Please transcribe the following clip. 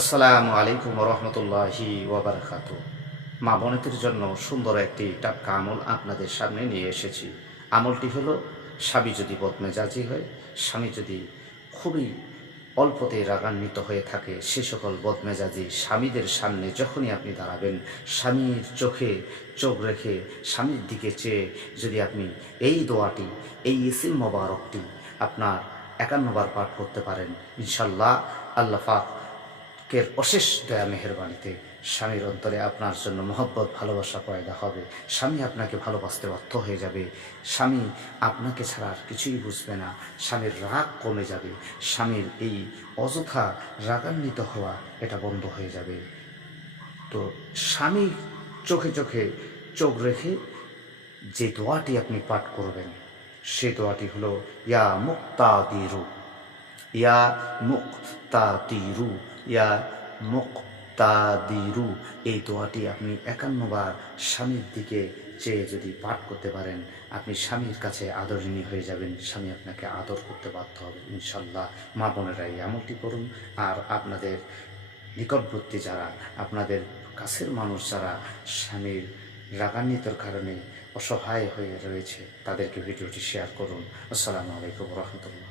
আসসালামু আলাইকুম রহমতুল্লাহি ওয়াবারাকাতু। মা বোনদের জন্য সুন্দর একটি টাটকা আমল আপনাদের সামনে নিয়ে এসেছি। আমলটি হলো, স্বামী যদি বদমেজাজি হয়, স্বামী যদি খুবই অল্পতে রাগান্বিত হয়ে থাকে, সে সকল বদমেজাজি স্বামীদের সামনে যখনই আপনি দাঁড়াবেন, স্বামীর চোখে চোখ রেখে স্বামীর দিকে চেয়ে যদি আপনি এই দোয়াটি, এই ইসিম মোবারকটি আপনার 51 বার পাঠ করতে পারেন, ইনশাল্লাহ আল্লাহ পাক কের অশেষ দয়া মেহেরবানিতে স্বামীর অন্তরে আপনার জন্য মহব্বত ভালোবাসা পয়দা হবে। স্বামী আপনাকে ভালোবাসতে বাধ্য হয়ে যাবে। স্বামী আপনাকে ছাড়া আর কিছুই বুঝবে না। স্বামীর রাগ কমে যাবে। স্বামীর এই অযথা রাগান্বিত হওয়া এটা বন্ধ হয়ে যাবে। তো স্বামী চোখে চোখে চোখ রেখে যে দোয়াটি আপনি পাঠ করবেন, সে দোয়াটি হলো ইয়া মুক্তাদিরু, ইয়া মুক্তাদিরু, ইয়া মুক্তাদিরু। এই দোয়াটি আপনি 51 বার স্বামীর দিকে চেয়ে যদি পাঠ করতে পারেন, আপনি স্বামীর কাছে আদরিণী হয়ে যাবেন। স্বামী আপনাকে আদর করতে বাধ্য হবে ইনশাল্লাহ। মা বোনেরা এই আমলটি করুন। আর আপনাদের নিকটবর্তী যারা, আপনাদের কাছের মানুষ যারা স্বামীর রাগান্বিতর কারণে অসহায় হয়ে রয়েছে, তাদেরকে ভিডিওটি শেয়ার করুন। আসসালামু আলাইকুম রহমতুল্লাহ।